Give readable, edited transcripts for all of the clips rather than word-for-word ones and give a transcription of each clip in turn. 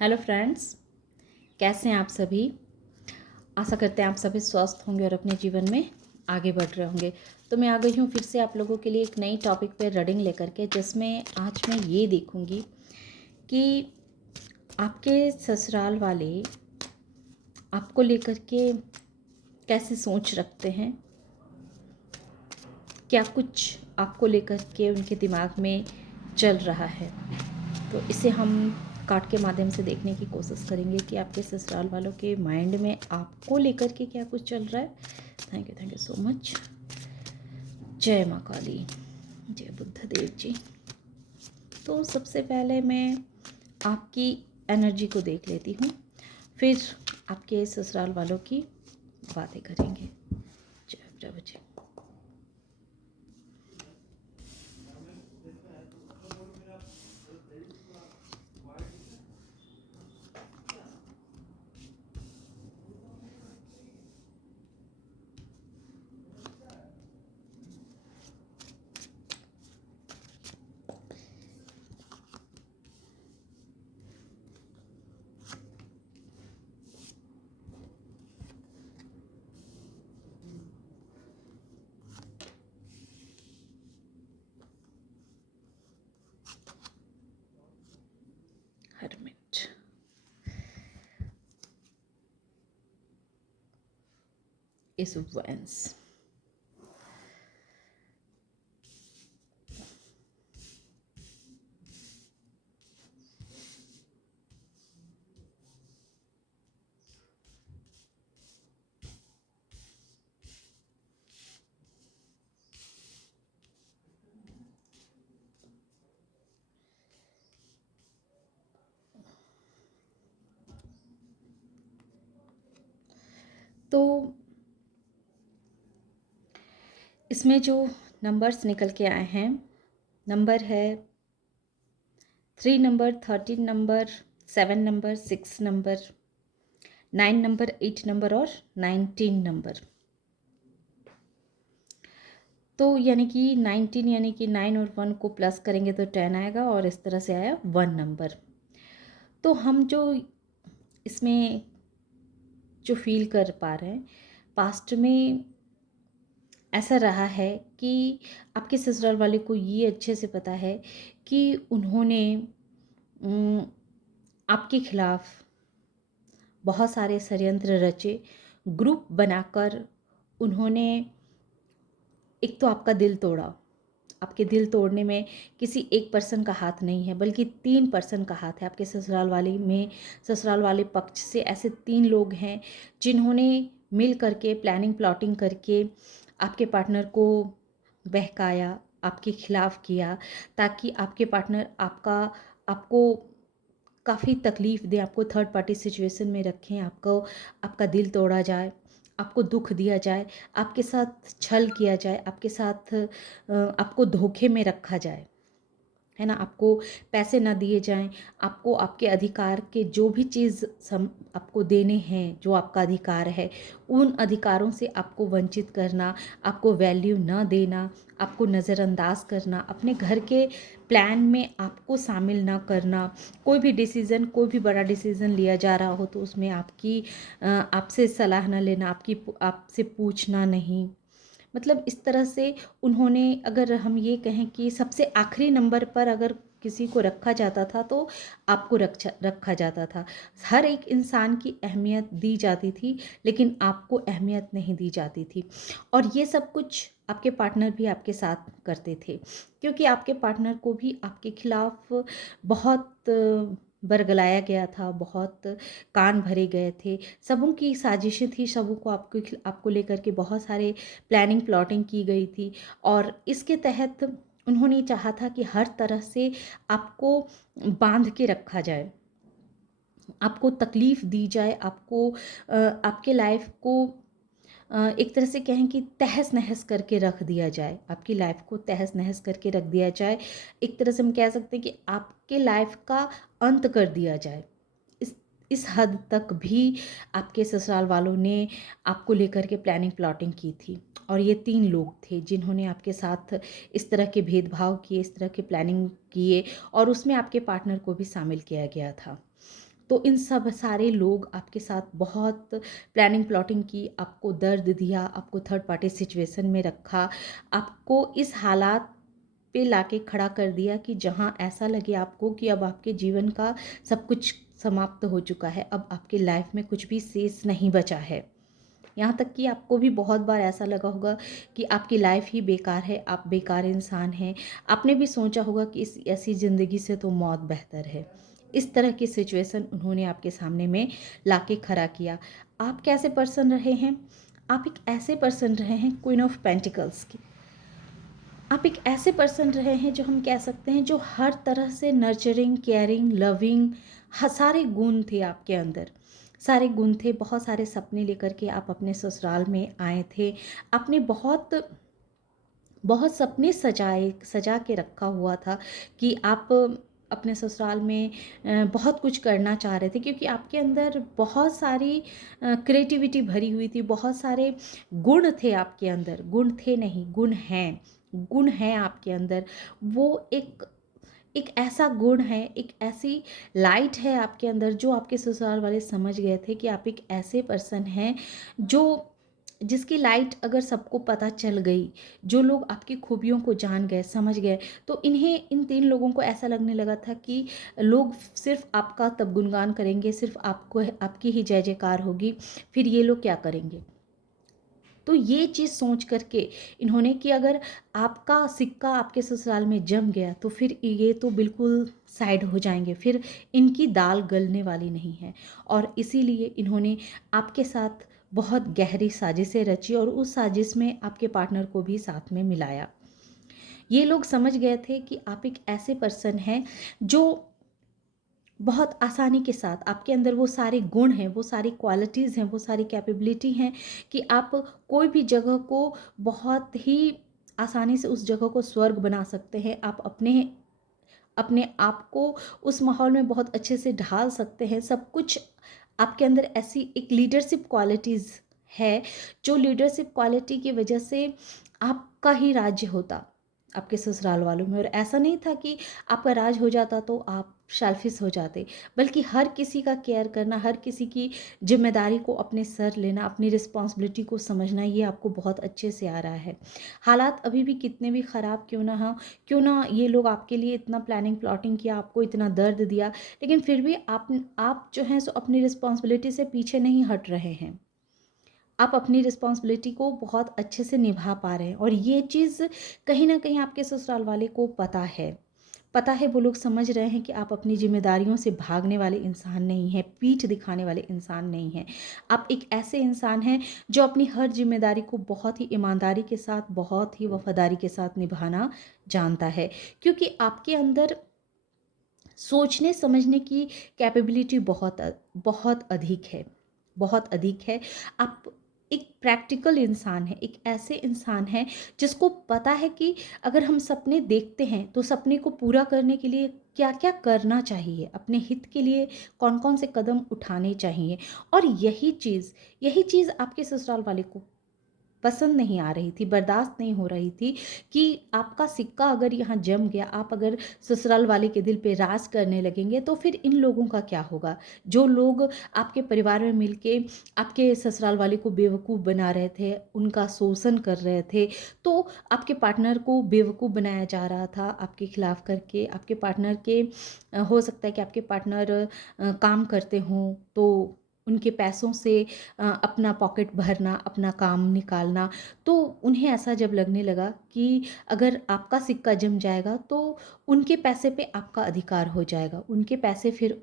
Hello friends, कैसे हैं आप सभी। आशा करते हैं आप सभी स्वस्थ होंगे और अपने जीवन में आगे बढ़ रहे होंगे। तो मैं आ गई हूँ फिर से आप लोगों के लिए एक नई टॉपिक पे रीडिंग लेकर के, जिसमें आज मैं ये देखूँगी कि आपके ससुराल वाले आपको लेकर के कैसे सोच रखते हैं, क्या कुछ आपको लेकर के उनके दिमाग में चल रहा है। तो इसे हम कार्ड के माध्यम से देखने की कोशिश करेंगे कि आपके ससुराल वालों के माइंड में आपको लेकर के क्या कुछ चल रहा है। Thank you so much. जय माँ काली, जय बुद्ध देव जी। तो सबसे पहले मैं आपकी एनर्जी को देख लेती हूँ, फिर आपके ससुराल वालों की बातें करेंगे। जय प्रभु जी। हरमिट, इस वंस, तो इसमें जो नंबर्स निकल के आए हैं, नंबर है 3 number, 13 number, 7 number, 6 number, 9 number, 8 number और 19 नंबर। तो यानी कि 19 यानी कि 9 और 1 को प्लस करेंगे तो 10 आएगा, और इस तरह से आया 1 नंबर। तो हम जो इसमें जो फील कर पा रहे हैं, पास्ट में ऐसा रहा है कि आपके ससुराल वाले को ये अच्छे से पता है कि उन्होंने आपके खिलाफ बहुत सारे षड्यंत्र रचे, ग्रुप बनाकर उन्होंने एक तो आपका दिल तोड़ा। आपके दिल तोड़ने में किसी एक पर्सन का हाथ नहीं है, बल्कि 3 पर्सन का हाथ है। आपके ससुराल वाले में, ससुराल वाले पक्ष से ऐसे 3 लोग हैं जिन्होंने मिल करके प्लानिंग प्लॉटिंग करके आपके पार्टनर को बहकाया, आपके खिलाफ किया, ताकि आपके पार्टनर आपको काफ़ी तकलीफ़ दें, आपको थर्ड पार्टी सिचुएशन में रखें, आपका दिल तोड़ा जाए, आपको दुख दिया जाए, आपके साथ छल किया जाए, आपके साथ आपको धोखे में रखा जाए, है ना। आपको पैसे ना दिए जाएं, आपको आपके अधिकार के जो भी चीज़ आपको देने हैं, जो आपका अधिकार है, उन अधिकारों से आपको वंचित करना, आपको वैल्यू ना देना, आपको नज़रअंदाज करना, अपने घर के प्लान में आपको शामिल ना करना। कोई भी डिसीज़न, कोई भी बड़ा डिसीज़न लिया जा रहा हो तो उसमें आपसे सलाह ना लेना, आपसे पूछना नहीं। मतलब इस तरह से उन्होंने, अगर हम ये कहें कि सबसे आखिरी नंबर पर अगर किसी को रखा जाता था तो आपको रखा जाता था। हर एक इंसान की अहमियत दी जाती थी, लेकिन आपको अहमियत नहीं दी जाती थी। और ये सब कुछ आपके पार्टनर भी आपके साथ करते थे, क्योंकि आपके पार्टनर को भी आपके खिलाफ बहुत बरगलाया गया था, बहुत कान भरे गए थे। सबों की साजिशें थी, सबों को आपको लेकर के बहुत सारे प्लानिंग प्लॉटिंग की गई थी। और इसके तहत उन्होंने चाहा था कि हर तरह से आपको बांध के रखा जाए, आपको तकलीफ़ दी जाए, आपके लाइफ को एक तरह से कहें कि तहस नहस करके रख दिया जाए, आपकी लाइफ को तहस नहस करके रख दिया जाए। एक तरह से हम कह सकते हैं कि आपके लाइफ का अंत कर दिया जाए। इस इस हद तक भी आपके ससुराल वालों ने आपको लेकर के प्लानिंग प्लॉटिंग की थी। और ये 3 लोग थे जिन्होंने आपके साथ इस तरह के भेदभाव किए, इस तरह के प्लानिंग किए, और उसमें आपके पार्टनर को भी शामिल किया गया था। तो इन सब सारे लोग आपके साथ बहुत प्लानिंग प्लॉटिंग की, आपको दर्द दिया, आपको थर्ड पार्टी सिचुएशन में रखा, आपको इस हालात पे लाके खड़ा कर दिया कि जहाँ ऐसा लगे आपको कि अब आपके जीवन का सब कुछ समाप्त हो चुका है, अब आपके लाइफ में कुछ भी शेष नहीं बचा है। यहाँ तक कि आपको भी बहुत बार ऐसा लगा होगा कि आपकी लाइफ ही बेकार है, आप बेकार इंसान हैं। आपने भी सोचा होगा कि इस ऐसी ज़िंदगी से तो मौत बेहतर है। इस तरह की सिचुएशन उन्होंने आपके सामने में लाके खड़ा किया। आप कैसे पर्सन रहे हैं? आप एक ऐसे पर्सन रहे हैं, क्वीन ऑफ पेंटिकल्स की। आप एक ऐसे पर्सन रहे हैं जो हम कह सकते हैं जो हर तरह से नर्चरिंग, केयरिंग, लविंग, सारे गुण थे आपके अंदर, सारे गुण थे। बहुत सारे सपने लेकर के आप अपने ससुराल में आए थे। आपने बहुत बहुत सपने सजा के रखा हुआ था कि आप अपने ससुराल में बहुत कुछ करना चाह रहे थे, क्योंकि आपके अंदर बहुत सारी क्रिएटिविटी भरी हुई थी, बहुत सारे गुण थे आपके अंदर। गुण थे नहीं, गुण हैं, गुण हैं आपके अंदर। वो एक एक ऐसा गुण है, एक ऐसी लाइट है आपके अंदर जो आपके ससुराल वाले समझ गए थे कि आप एक ऐसे पर्सन हैं जो जिसकी लाइट अगर सबको पता चल गई, जो लोग आपकी खूबियों को जान गए, समझ गए, तो इन 3 लोगों को ऐसा लगने लगा था कि लोग सिर्फ आपका तब गुणगान करेंगे, सिर्फ आपको आपकी ही जय जयकार होगी, फिर ये लोग क्या करेंगे। तो ये चीज़ सोच करके इन्होंने कि अगर आपका सिक्का आपके ससुराल में जम गया तो फिर ये तो बिल्कुल साइड हो जाएंगे, फिर इनकी दाल गलने वाली नहीं है। और इसीलिए इन्होंने आपके साथ बहुत गहरी साजिशें रची और उस साजिश में आपके पार्टनर को भी साथ में मिलाया। ये लोग समझ गए थे कि आप एक ऐसे पर्सन हैं जो बहुत आसानी के साथ, आपके अंदर वो सारे गुण हैं, वो सारी क्वालिटीज़ हैं, वो सारी कैपेबिलिटी हैं कि आप कोई भी जगह को बहुत ही आसानी से उस जगह को स्वर्ग बना सकते हैं। आप अपने अपने आप को उस माहौल में बहुत अच्छे से ढाल सकते हैं। सब कुछ आपके अंदर ऐसी एक लीडरशिप क्वालिटीज़ है, जो लीडरशिप क्वालिटी की वजह से आपका ही राज्य होता आपके ससुराल वालों में। और ऐसा नहीं था कि आपका राज हो जाता तो आप सेल्फिश हो जाते, बल्कि हर किसी का केयर करना, हर किसी की जिम्मेदारी को अपने सर लेना, अपनी रिस्पॉन्सिबिलिटी को समझना, ये आपको बहुत अच्छे से आ रहा है। हालात अभी भी कितने भी ख़राब क्यों ना हो, क्यों ना ये लोग आपके लिए इतना प्लानिंग प्लॉटिंग किया, आपको इतना दर्द दिया, लेकिन फिर भी आप जो हैं सो अपनी रिस्पॉन्सिबिलिटी से पीछे नहीं हट रहे हैं। आप अपनी रिस्पॉन्सिबिलिटी को बहुत अच्छे से निभा पा रहे हैं। और ये चीज़ कहीं ना कहीं आपके ससुराल वाले को पता है। वो लोग समझ रहे हैं कि आप अपनी जिम्मेदारियों से भागने वाले इंसान नहीं हैं, पीठ दिखाने वाले इंसान नहीं हैं। आप एक ऐसे इंसान हैं जो अपनी हर जिम्मेदारी को बहुत ही ईमानदारी के साथ, बहुत ही वफादारी के साथ निभाना जानता है, क्योंकि आपके अंदर सोचने समझने की कैपेबिलिटी बहुत अधिक है, बहुत अधिक है। आप एक प्रैक्टिकल इंसान है, एक ऐसे इंसान है जिसको पता है कि अगर हम सपने देखते हैं तो सपने को पूरा करने के लिए क्या क्या करना चाहिए, अपने हित के लिए कौन कौन से कदम उठाने चाहिए। और यही चीज़ आपके ससुराल वाले को पसंद नहीं आ रही थी, बर्दाश्त नहीं हो रही थी कि आपका सिक्का अगर यहाँ जम गया, आप अगर ससुराल वाले के दिल पे राज करने लगेंगे तो फिर इन लोगों का क्या होगा। जो लोग आपके परिवार में मिलके आपके ससुराल वाले को बेवकूफ़ बना रहे थे, उनका शोषण कर रहे थे, तो आपके पार्टनर को बेवकूफ़ बनाया जा रहा था आपके खिलाफ करके। आपके पार्टनर के हो सकता है कि आपके पार्टनर काम करते हों तो उनके पैसों से अपना पॉकेट भरना, अपना काम निकालना। तो उन्हें ऐसा जब लगने लगा कि अगर आपका सिक्का जम जाएगा तो उनके पैसे पे आपका अधिकार हो जाएगा, उनके पैसे फिर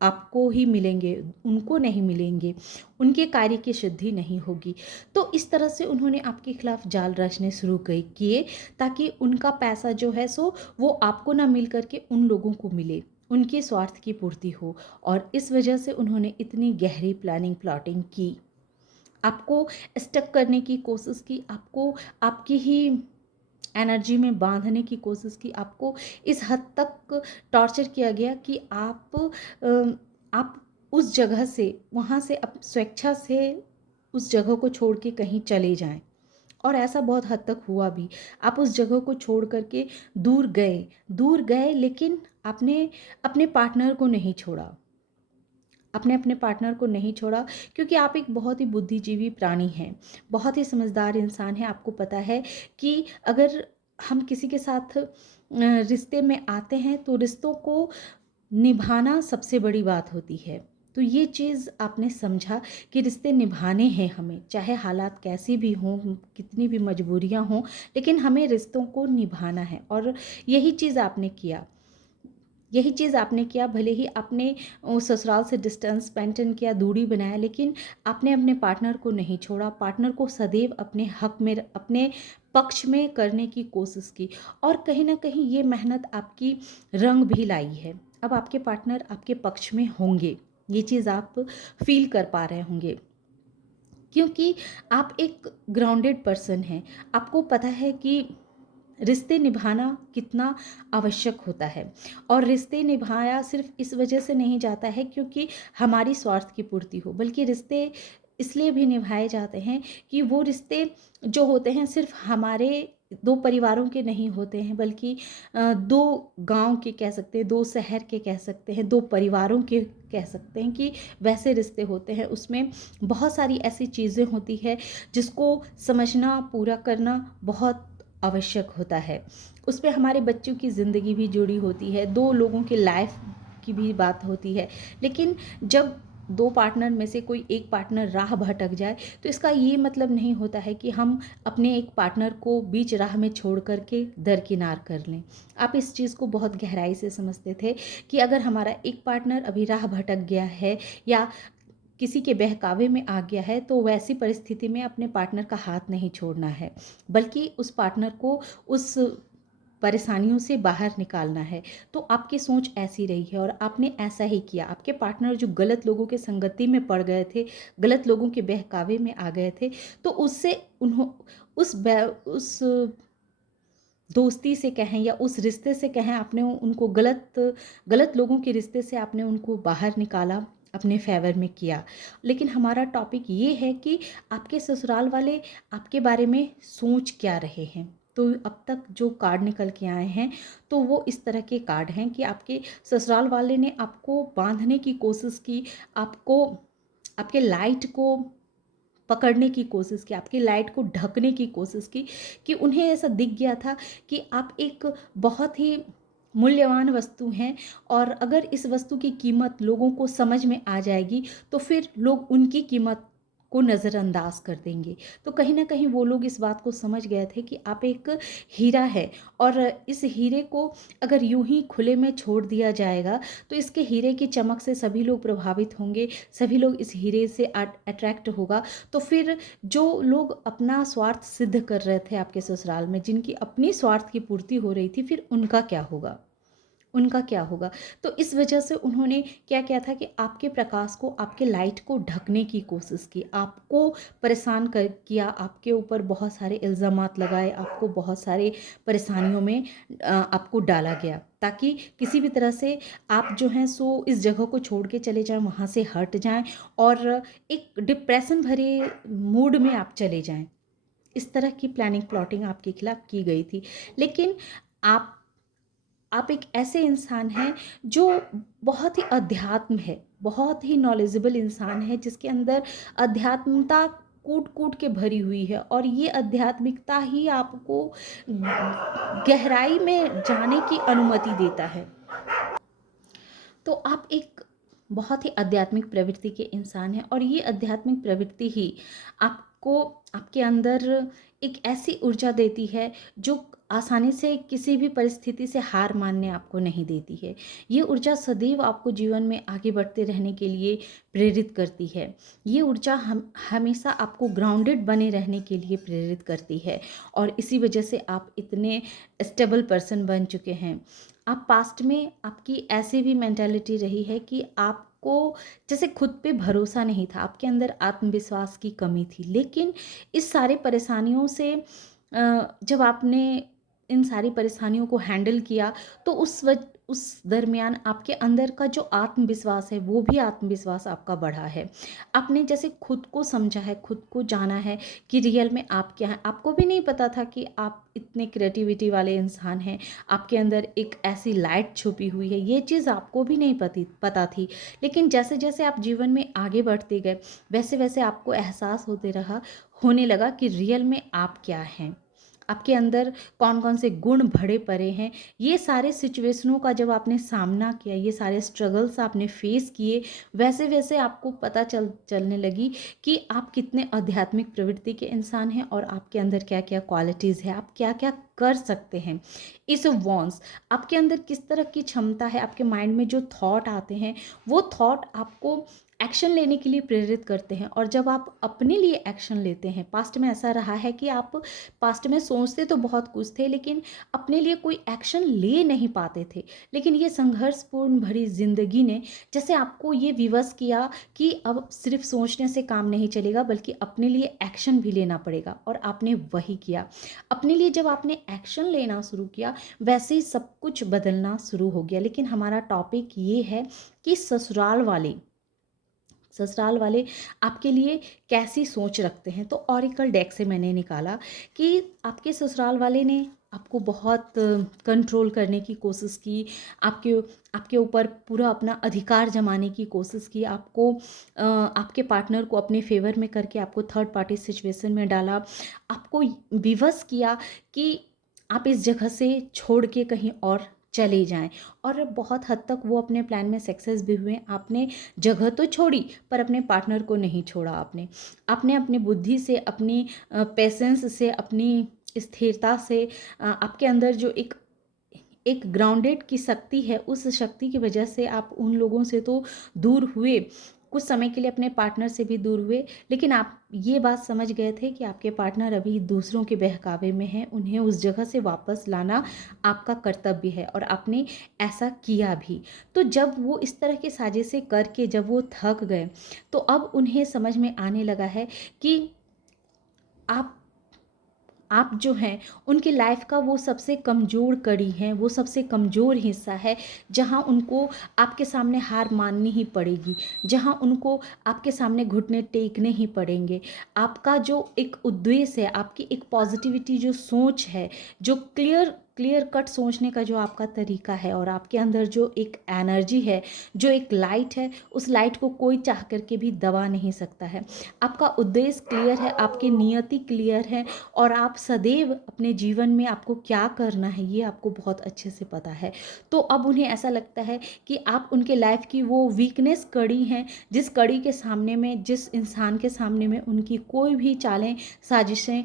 आपको ही मिलेंगे, उनको नहीं मिलेंगे, उनके कार्य की सिद्धि नहीं होगी। तो इस तरह से उन्होंने आपके खिलाफ जाल रचने शुरू किए, ताकि उनका पैसा जो है सो वो आपको ना मिल करके उन लोगों को मिले, उनके स्वार्थ की पूर्ति हो। और इस वजह से उन्होंने इतनी गहरी प्लानिंग प्लॉटिंग की, आपको स्टक करने की कोशिश की, आपको आपकी ही एनर्जी में बांधने की कोशिश की, आपको इस हद तक टॉर्चर किया गया कि आप उस जगह से, वहाँ से स्वेच्छा से उस जगह को छोड़ के कहीं चले जाएं। और ऐसा बहुत हद तक हुआ भी। आप उस जगह को छोड़ करके दूर गए, लेकिन आपने अपने पार्टनर को नहीं छोड़ा। आपने अपने पार्टनर को नहीं छोड़ा क्योंकि आप एक बहुत ही बुद्धिजीवी प्राणी हैं, बहुत ही समझदार इंसान हैं। आपको पता है कि अगर हम किसी के साथ रिश्ते में आते हैं तो रिश्तों को निभाना सबसे बड़ी बात होती है। तो ये चीज़ आपने समझा कि रिश्ते निभाने हैं हमें, चाहे हालात कैसी भी हों, कितनी भी मजबूरियां हों, लेकिन हमें रिश्तों को निभाना है। और यही चीज़ आपने किया, यही चीज़ आपने किया। भले ही आपने ससुराल से डिस्टेंस मेंटेन किया, दूरी बनाया, लेकिन आपने अपने पार्टनर को नहीं छोड़ा। पार्टनर को सदैव अपने हक में, अपने पक्ष में करने की कोशिश की। और कहीं ना कहीं ये मेहनत आपकी रंग भी लाई है। अब आपके पार्टनर आपके पक्ष में होंगे, ये चीज़ आप फील कर पा रहे होंगे, क्योंकि आप एक ग्राउंडेड पर्सन हैं। आपको पता है कि रिश्ते निभाना कितना आवश्यक होता है। और रिश्ते निभाया सिर्फ इस वजह से नहीं जाता है क्योंकि हमारी स्वार्थ की पूर्ति हो, बल्कि रिश्ते इसलिए भी निभाए जाते हैं कि वो रिश्ते जो होते हैं सिर्फ हमारे दो परिवारों के नहीं होते हैं, बल्कि दो गांव के कह सकते हैं, दो शहर के कह सकते हैं, दो परिवारों के कह सकते हैं कि वैसे रिश्ते होते हैं। उसमें बहुत सारी ऐसी चीज़ें होती है जिसको समझना, पूरा करना बहुत आवश्यक होता है। उसमें हमारे बच्चों की ज़िंदगी भी जुड़ी होती है, दो लोगों की लाइफ की भी बात होती है। लेकिन जब दो पार्टनर में से कोई एक पार्टनर राह भटक जाए तो इसका ये मतलब नहीं होता है कि हम अपने एक पार्टनर को बीच राह में छोड़ करके दरकिनार कर लें। आप इस चीज़ को बहुत गहराई से समझते थे कि अगर हमारा एक पार्टनर अभी राह भटक गया है या किसी के बहकावे में आ गया है तो वैसी परिस्थिति में अपने पार्टनर का हाथ नहीं छोड़ना है, बल्कि उस पार्टनर को उस परेशानियों से बाहर निकालना है। तो आपकी सोच ऐसी रही है और आपने ऐसा ही किया। आपके पार्टनर जो गलत लोगों के संगति में पड़ गए थे, गलत लोगों के बहकावे में आ गए थे, तो उससे उन्हों उस दोस्ती से कहें या उस रिश्ते से कहें, आपने उनको गलत लोगों के रिश्ते से आपने उनको बाहर निकाला, अपने फेवर में किया। लेकिन हमारा टॉपिक ये है कि आपके ससुराल वाले आपके बारे में सोच क्या रहे हैं। तो अब तक जो कार्ड निकल के आए हैं तो वो इस तरह के कार्ड हैं कि आपके ससुराल वाले ने आपको बांधने की कोशिश की, आपको आपके लाइट को पकड़ने की कोशिश की, आपकी लाइट को ढकने की कोशिश की, कि उन्हें ऐसा दिख गया था कि आप एक बहुत ही मूल्यवान वस्तु हैं और अगर इस वस्तु की कीमत लोगों को समझ में आ जाएगी तो फिर लोग उनकी कीमत को नज़रअंदाज कर देंगे। तो कहीं ना कहीं वो लोग इस बात को समझ गए थे कि आप एक हीरा है और इस हीरे को अगर यूं ही खुले में छोड़ दिया जाएगा तो इसके हीरे की चमक से सभी लोग प्रभावित होंगे, सभी लोग इस हीरे से अट्रैक्ट होगा। तो फिर जो लोग अपना स्वार्थ सिद्ध कर रहे थे आपके ससुराल में, जिनकी अपनी स्वार्थ की पूर्ति हो रही थी, फिर उनका क्या होगा, उनका क्या होगा। तो इस वजह से उन्होंने क्या किया था कि आपके प्रकाश को, आपके लाइट को ढकने की कोशिश की, आपको परेशान कर किया, आपके ऊपर बहुत सारे इल्ज़ामात लगाए, आपको बहुत सारे परेशानियों में आपको डाला गया, ताकि किसी भी तरह से आप जो हैं सो इस जगह को छोड़ के चले जाएं, वहाँ से हट जाएं और एक डिप्रेशन भरे मूड में आप चले जाएं। इस तरह की प्लानिंग प्लॉटिंग आपके खिलाफ की गई थी। लेकिन आप आप एक ऐसे इंसान हैं जो बहुत ही अध्यात्म है, बहुत ही नॉलेजेबल इंसान है, जिसके अंदर अध्यात्मता कूट कूट के भरी हुई है और ये आध्यात्मिकता ही आपको गहराई में जाने की अनुमति देता है। तो आप एक बहुत ही आध्यात्मिक प्रवृत्ति के इंसान हैं और ये आध्यात्मिक प्रवृत्ति ही आपको, आपके अंदर एक ऐसी ऊर्जा देती है जो आसानी से किसी भी परिस्थिति से हार मानने आपको नहीं देती है। ये ऊर्जा सदैव आपको जीवन में आगे बढ़ते रहने के लिए प्रेरित करती है। ये ऊर्जा हमेशा आपको ग्राउंडेड बने रहने के लिए प्रेरित करती है और इसी वजह से आप इतने स्टेबल पर्सन बन चुके हैं। आप पास्ट में आपकी ऐसी भी मेंटालिटी रही है कि आपको जैसे खुद पे भरोसा नहीं था, आपके अंदर आत्मविश्वास की कमी थी। लेकिन इस सारे परेशानियों से जब आपने इन सारी परेशानियों को हैंडल किया तो उस दरमियान आपके अंदर का जो आत्मविश्वास है वो भी आत्मविश्वास आपका बढ़ा है। आपने जैसे खुद को समझा है, खुद को जाना है कि रियल में आप क्या हैं। आपको भी नहीं पता था कि आप इतने क्रिएटिविटी वाले इंसान हैं, आपके अंदर एक ऐसी लाइट छुपी हुई है, ये चीज़ आपको भी नहीं पता थी। लेकिन जैसे जैसे आप जीवन में आगे बढ़ते गए, वैसे वैसे आपको एहसास होने लगा कि रियल में आप क्या हैं, आपके अंदर कौन कौन से गुण भरे पड़े हैं। ये सारे सिचुएशनों का जब आपने सामना किया, ये सारे स्ट्रगल्स आपने फेस किए, वैसे वैसे आपको पता चलने लगी कि आप कितने आध्यात्मिक प्रवृत्ति के इंसान हैं और आपके अंदर क्या क्या क्वालिटीज़ है, आप क्या क्या कर सकते हैं। इस वॉन्स आपके अंदर किस तरह की क्षमता है, आपके माइंड में जो थॉट आते हैं वो थॉट आपको एक्शन लेने के लिए प्रेरित करते हैं। और जब आप अपने लिए एक्शन लेते हैं, पास्ट में ऐसा रहा है कि आप पास्ट में सोचते तो बहुत कुछ थे लेकिन अपने लिए कोई एक्शन ले नहीं पाते थे। लेकिन ये संघर्षपूर्ण भरी ज़िंदगी ने जैसे आपको ये विवश किया कि अब सिर्फ सोचने से काम नहीं चलेगा बल्कि अपने लिए एक्शन भी लेना पड़ेगा, और आपने वही किया। अपने लिए जब आपने एक्शन लेना शुरू किया वैसे ही सब कुछ बदलना शुरू हो गया। लेकिन हमारा टॉपिक ये है कि ससुराल वाले आपके लिए कैसी सोच रखते हैं। तो ऑरिकल डेक से मैंने निकाला कि आपके ससुराल वाले ने आपको बहुत कंट्रोल करने की कोशिश की, आपके आपके ऊपर पूरा अपना अधिकार जमाने की कोशिश की, आपको आपके पार्टनर को अपने फेवर में करके आपको थर्ड पार्टी सिचुएशन में डाला, आपको विवश किया कि आप इस जगह से छोड़ के कहीं और चले जाएं। और बहुत हद तक वो अपने प्लान में सक्सेस भी हुए। आपने जगह तो छोड़ी पर अपने पार्टनर को नहीं छोड़ा। आपने आपने अपनी बुद्धि से, अपनी पेशेंस से, अपनी स्थिरता से, आपके अंदर जो एक एक ग्राउंडेड की शक्ति है, उस शक्ति की वजह से आप उन लोगों से तो दूर हुए, कुछ समय के लिए अपने पार्टनर से भी दूर हुए, लेकिन आप ये बात समझ गए थे कि आपके पार्टनर अभी दूसरों के बहकावे में हैं, उन्हें उस जगह से वापस लाना आपका कर्तव्य है, और आपने ऐसा किया भी। तो जब वो इस तरह की साजिशें करके जब वो थक गए, तो अब उन्हें समझ में आने लगा है कि आप आप जो हैं उनकी लाइफ का वो सबसे कमज़ोर कड़ी हैं, वो सबसे कमज़ोर हिस्सा है, जहाँ उनको आपके सामने हार माननी ही पड़ेगी, जहाँ उनको आपके सामने घुटने टेकने ही पड़ेंगे। आपका जो एक उद्देश्य है, आपकी एक पॉजिटिविटी जो सोच है, जो क्लियर कट सोचने का जो आपका तरीका है, और आपके अंदर जो एक एनर्जी है, जो एक लाइट है, उस लाइट को कोई चाह करके भी दबा नहीं सकता है। आपका उद्देश्य क्लियर है, आपकी नियति क्लियर है, और आप सदैव अपने जीवन में आपको क्या करना है ये आपको बहुत अच्छे से पता है। तो अब उन्हें ऐसा लगता है कि आप उनके लाइफ की वो वीकनेस कड़ी हैं, जिस कड़ी के सामने में, जिस इंसान के सामने में उनकी कोई भी चालें, साजिशें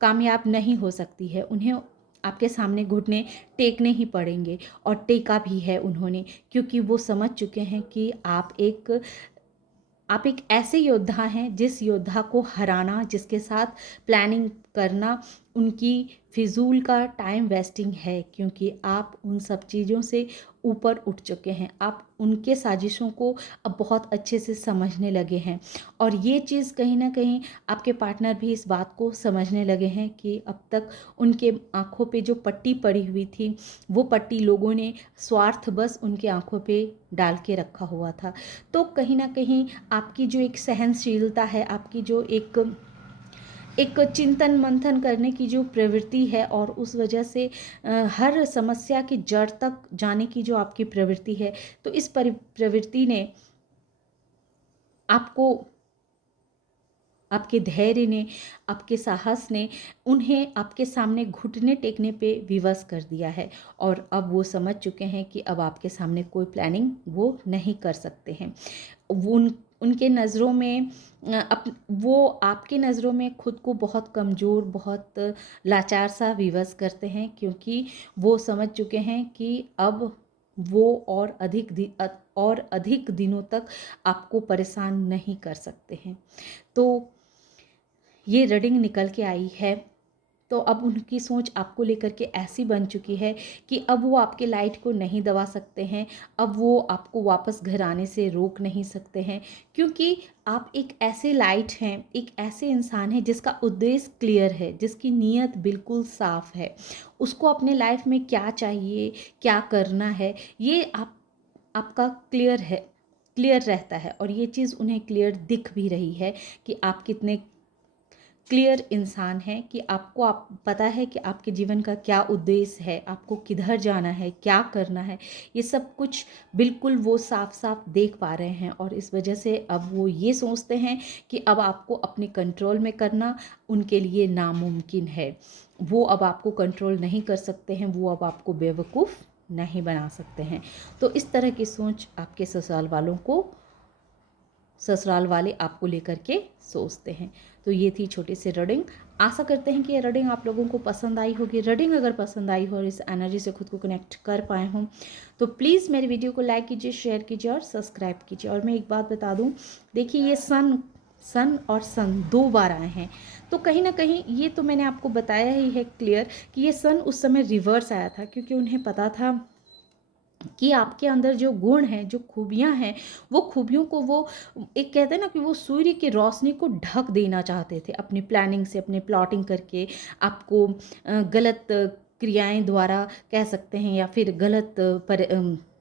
कामयाब नहीं हो सकती है। उन्हें आपके सामने घुटने टेकने ही पड़ेंगे, और टेका भी है उन्होंने, क्योंकि वो समझ चुके हैं कि आप एक ऐसे योद्धा हैं जिस योद्धा को हराना, जिसके साथ प्लानिंग करना उनकी फिजूल का टाइम वेस्टिंग है, क्योंकि आप उन सब चीज़ों से ऊपर उठ चुके हैं। आप उनके साजिशों को अब बहुत अच्छे से समझने लगे हैं, और ये चीज़ कहीं ना कहीं आपके पार्टनर भी इस बात को समझने लगे हैं कि अब तक उनके आँखों पे जो पट्टी पड़ी हुई थी, वो पट्टी लोगों ने स्वार्थ बस उनके आँखों पे डाल के रखा हुआ था। तो कहीं ना कहीं आपकी जो एक सहनशीलता है, आपकी जो एक एक चिंतन मंथन करने की जो प्रवृत्ति है, और उस वजह से हर समस्या की जड़ तक जाने की जो आपकी प्रवृत्ति है, तो इस प्रवृत्ति ने आपको, आपके धैर्य ने, आपके साहस ने उन्हें आपके सामने घुटने टेकने पे विवश कर दिया है। और अब वो समझ चुके हैं कि अब आपके सामने कोई प्लानिंग वो नहीं कर सकते हैं। वो उनके नज़रों में वो आपके नज़रों में खुद को बहुत कमज़ोर, बहुत लाचार सा विवश करते हैं, क्योंकि वो समझ चुके हैं कि अब वो और अधिक दिनों तक आपको परेशान नहीं कर सकते हैं। तो ये रीडिंग निकल के आई है तो अब उनकी सोच आपको लेकर के ऐसी बन चुकी है कि अब वो आपके लाइट को नहीं दबा सकते हैं, अब वो आपको वापस घर आने से रोक नहीं सकते हैं, क्योंकि आप एक ऐसे लाइट हैं, एक ऐसे इंसान हैं जिसका उद्देश्य क्लियर है, जिसकी नीयत बिल्कुल साफ है। उसको अपने लाइफ में क्या चाहिए, क्या करना है, ये आपका क्लियर रहता है, और ये चीज़ उन्हें क्लियर दिख भी रही है कि आप कितने क्लियर इंसान हैं, कि आपको आप पता है कि आपके जीवन का क्या उद्देश्य है, आपको किधर जाना है, क्या करना है, ये सब कुछ बिल्कुल वो साफ साफ देख पा रहे हैं। और इस वजह से अब वो ये सोचते हैं कि अब आपको अपने कंट्रोल में करना उनके लिए नामुमकिन है। वो अब आपको कंट्रोल नहीं कर सकते हैं, वो अब आपको बेवकूफ़ नहीं बना सकते हैं। तो इस तरह की सोच आपके ससुराल वाले आपको लेकर के सोचते हैं। तो ये थी छोटी सी रीडिंग। आशा करते हैं कि ये रीडिंग आप लोगों को पसंद आई होगी। रीडिंग अगर पसंद आई हो और इस एनर्जी से खुद को कनेक्ट कर पाए हों तो प्लीज़ मेरी वीडियो को लाइक कीजिए, शेयर कीजिए और सब्सक्राइब कीजिए। और मैं एक बात बता दूं, देखिए ये सन और सन 2 बार आए हैं, तो कहीं ना कहीं ये तो मैंने आपको बताया ही है क्लियर कि ये सन उस समय रिवर्स आया था, क्योंकि उन्हें पता था कि आपके अंदर जो गुण हैं, जो खूबियां हैं, वो खूबियों को वो एक कहते हैं ना कि वो सूर्य की रोशनी को ढक देना चाहते थे अपनी प्लानिंग से, अपने प्लॉटिंग करके आपको गलत क्रियाएं द्वारा कह सकते हैं, या फिर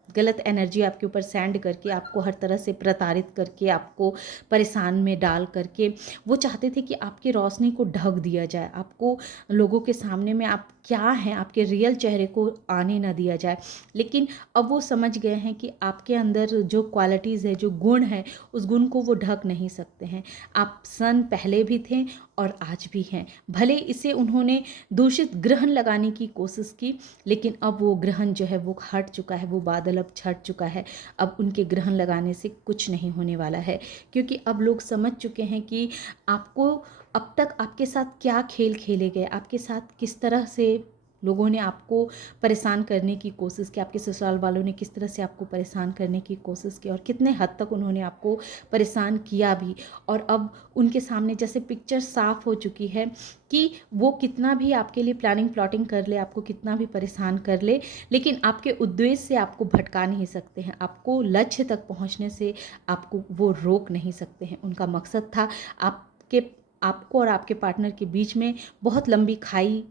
गलत एनर्जी आपके ऊपर सेंड करके, आपको हर तरह से प्रताड़ित करके, आपको परेशान में डाल करके वो चाहते थे कि आपकी रोशनी को ढक दिया जाए, आपको लोगों के सामने में आप क्या हैं, आपके रियल चेहरे को आने ना दिया जाए। लेकिन अब वो समझ गए हैं कि आपके अंदर जो क्वालिटीज़ है, जो गुण है, उस गुण को वो ढक नहीं सकते हैं। आप सन पहले भी थे और आज भी हैं। भले इसे उन्होंने दूषित ग्रहण लगाने की कोशिश की, लेकिन अब वो ग्रहण जो है वो हट चुका है, वो बादल अब छट चुका है। अब उनके ग्रहण लगाने से कुछ नहीं होने वाला है, क्योंकि अब लोग समझ चुके हैं कि आपको अब तक आपके साथ क्या खेल खेले गए, आपके साथ किस तरह से लोगों ने आपको परेशान करने की कोशिश की, आपके ससुराल वालों ने किस तरह से आपको परेशान करने की कोशिश की, और कितने हद तक उन्होंने आपको परेशान किया भी। और अब उनके सामने जैसे पिक्चर साफ हो चुकी है कि वो कितना भी आपके लिए प्लानिंग प्लॉटिंग कर ले, आपको कितना भी परेशान कर ले, लेकिन आपके उद्देश्य से आपको भटका नहीं सकते हैं, आपको लक्ष्य तक पहुंचने से आपको वो रोक नहीं सकते हैं। उनका मकसद था आपको और आपके पार्टनर के बीच में बहुत लंबी खाई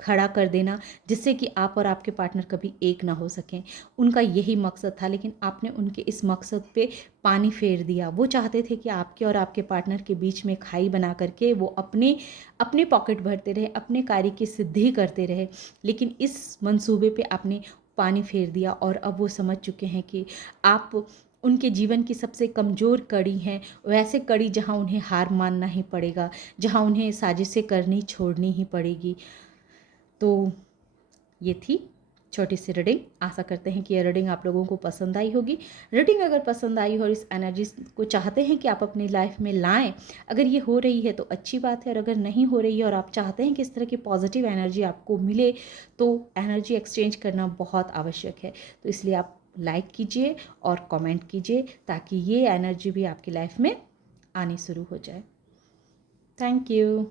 खड़ा कर देना, जिससे कि आप और आपके पार्टनर कभी एक ना हो सकें। उनका यही मकसद था, लेकिन आपने उनके इस मकसद पे पानी फेर दिया। वो चाहते थे कि आपके और आपके पार्टनर के बीच में खाई बना करके वो अपने अपने पॉकेट भरते रहे, अपने कार्य की सिद्धि करते रहे, लेकिन इस मंसूबे पे आपने पानी फेर दिया। और अब वो समझ चुके हैं कि आप उनके जीवन की सबसे कमज़ोर कड़ी हैं, वैसे कड़ी जहाँ उन्हें हार मानना ही पड़ेगा, जहाँ उन्हें साजिशें करनी छोड़नी ही पड़ेगी। तो ये थी छोटी सी रीडिंग। आशा करते हैं कि ये रीडिंग आप लोगों को पसंद आई होगी। रीडिंग अगर पसंद आई हो और इस एनर्जी को चाहते हैं कि आप अपनी लाइफ में लाएं, अगर ये हो रही है तो अच्छी बात है, और अगर नहीं हो रही है और आप चाहते हैं कि इस तरह की पॉजिटिव एनर्जी आपको मिले, तो एनर्जी एक्सचेंज करना बहुत आवश्यक है। तो इसलिए आप लाइक कीजिए और कमेंट कीजिए, ताकि ये एनर्जी भी आपकी लाइफ में आनी शुरू हो जाए। Thank you.